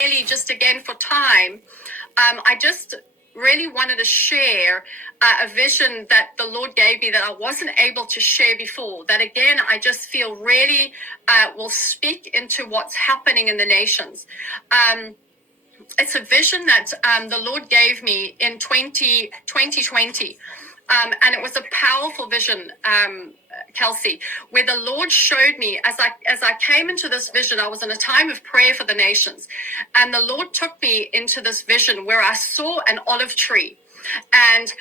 really just again for time, I just really wanted to share a vision that the Lord gave me that I wasn't able to share before. That again, I just feel really will speak into what's happening in the nations. It's a vision that the Lord gave me in 2020. And it was a powerful vision, Kelsey, where the Lord showed me as I came into this vision. I was in a time of prayer for the nations, and the Lord took me into this vision where I saw an olive tree. And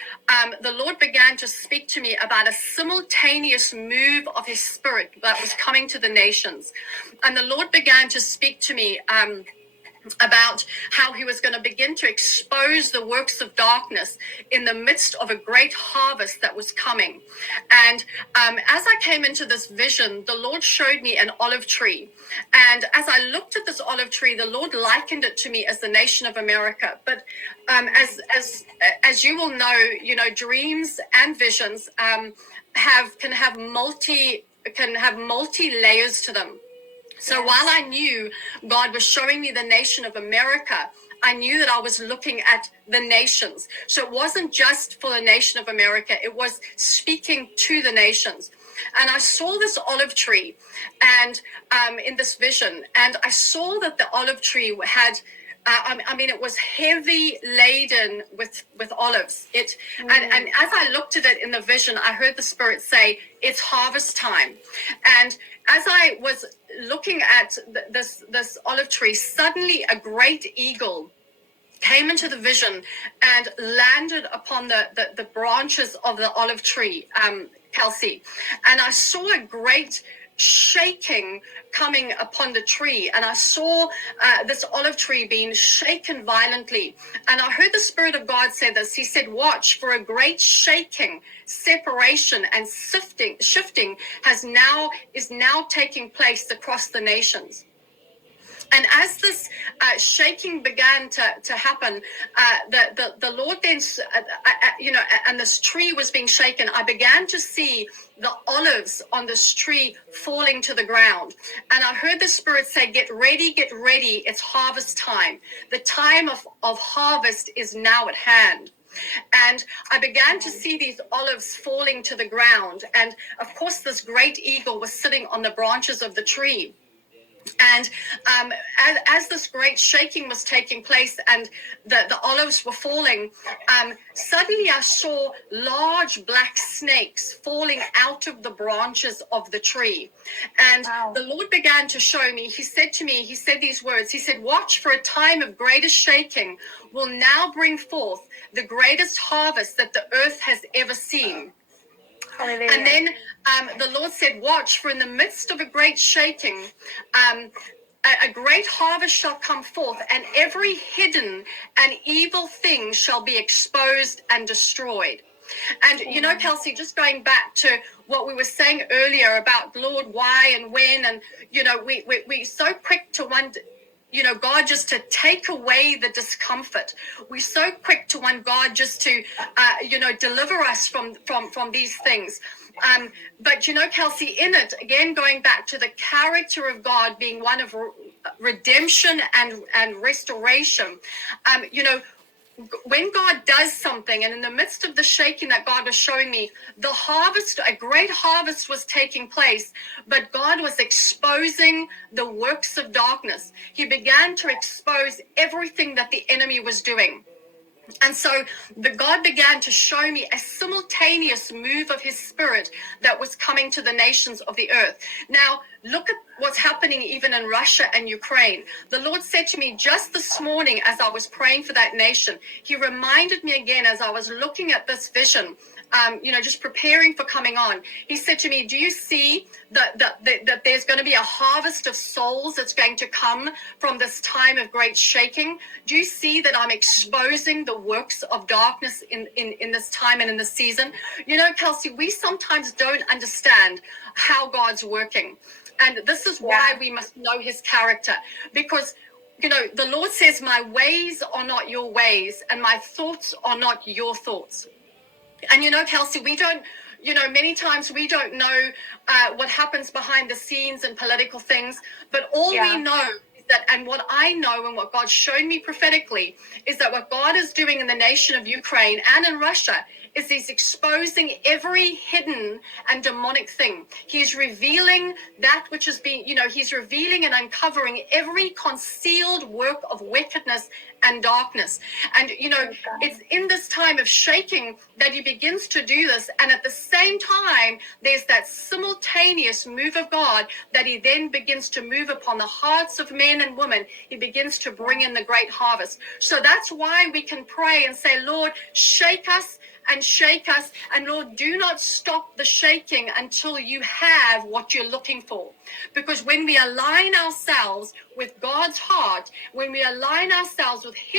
the Lord began to speak to me about a simultaneous move of his spirit that was coming to the nations. And the Lord began to speak to me about how he was going to begin to expose the works of darkness in the midst of a great harvest that was coming. And as I came into this vision, the Lord showed me an olive tree. And as I looked at this olive tree, the Lord likened it to me as the nation of America. But as you will know, dreams and visions can have multi layers to them. So while I knew God was showing me the nation of America, I knew that I was looking at the nations. So it wasn't just for the nation of America, it was speaking to the nations. And I saw this olive tree and in this vision, and I saw that the olive tree had it was heavy laden with olives. And as I looked at it in the vision, I heard the Spirit say, "It's harvest time." And as I was looking at this olive tree, suddenly a great eagle came into the vision and landed upon the branches of the olive tree, Kelsey. And I saw a great shaking coming upon the tree, and I saw this olive tree being shaken violently. And I heard the Spirit of God say this. He said, "Watch for a great shaking, separation, and shifting is now taking place across the nations." And as this shaking began to happen, the Lord then, and this tree was being shaken, I began to see the olives on this tree falling to the ground. And I heard the Spirit say, get ready, it's harvest time. The time of harvest is now at hand." And I began to see these olives falling to the ground. And of course, this great eagle was sitting on the branches of the tree. And as this great shaking was taking place and the olives were falling, suddenly I saw large black snakes falling out of the branches of the tree. And the Lord began to show me, he said these words, he said, "Watch, for a time of greatest shaking will now bring forth the greatest harvest that the earth has ever seen." Hallelujah. And then the Lord said, "Watch, for in the midst of a great shaking, a great harvest shall come forth, and every hidden and evil thing shall be exposed and destroyed." And, Kelsey, just going back to what we were saying earlier about, Lord, why and when, and, we're so quick to wonder, God just to take away the discomfort. We're so quick to want God just to, deliver us from these things. But, Kelsey, in it, again, going back to the character of God being one of redemption and restoration, when God does something, and in the midst of the shaking that God was showing me, a great harvest was taking place, but God was exposing the works of darkness. He began to expose everything that the enemy was doing. And so God began to show me a simultaneous move of his Spirit that was coming to the nations of the earth. Now, look at what's happening even in Russia and Ukraine. The Lord said to me just this morning as I was praying for that nation, he reminded me again as I was looking at this vision, just preparing for coming on. He said to me, "Do you see that there's going to be a harvest of souls that's going to come from this time of great shaking? Do you see that I'm exposing the works of darkness in this time and in this season?" Kelsey, we sometimes don't understand how God's working. And this is why we must know his character. Because the Lord says, "My ways are not your ways, and my thoughts are not your thoughts." And Kelsey, we don't, many times we don't know what happens behind the scenes in political things, but all we know is that, and what I know and what God's shown me prophetically is that what God is doing in the nation of Ukraine and in Russia is he's exposing every hidden and demonic thing. He's revealing that which is being, he's revealing and uncovering every concealed work of wickedness and darkness. And, it's in this time of shaking that he begins to do this. And at the same time, there's that simultaneous move of God that he then begins to move upon the hearts of men and women. He begins to bring in the great harvest. So that's why we can pray and say, Lord, shake us and shake us. And Lord, do not stop the shaking until you have what you're looking for. Because when we align ourselves with God's heart, when we align ourselves with his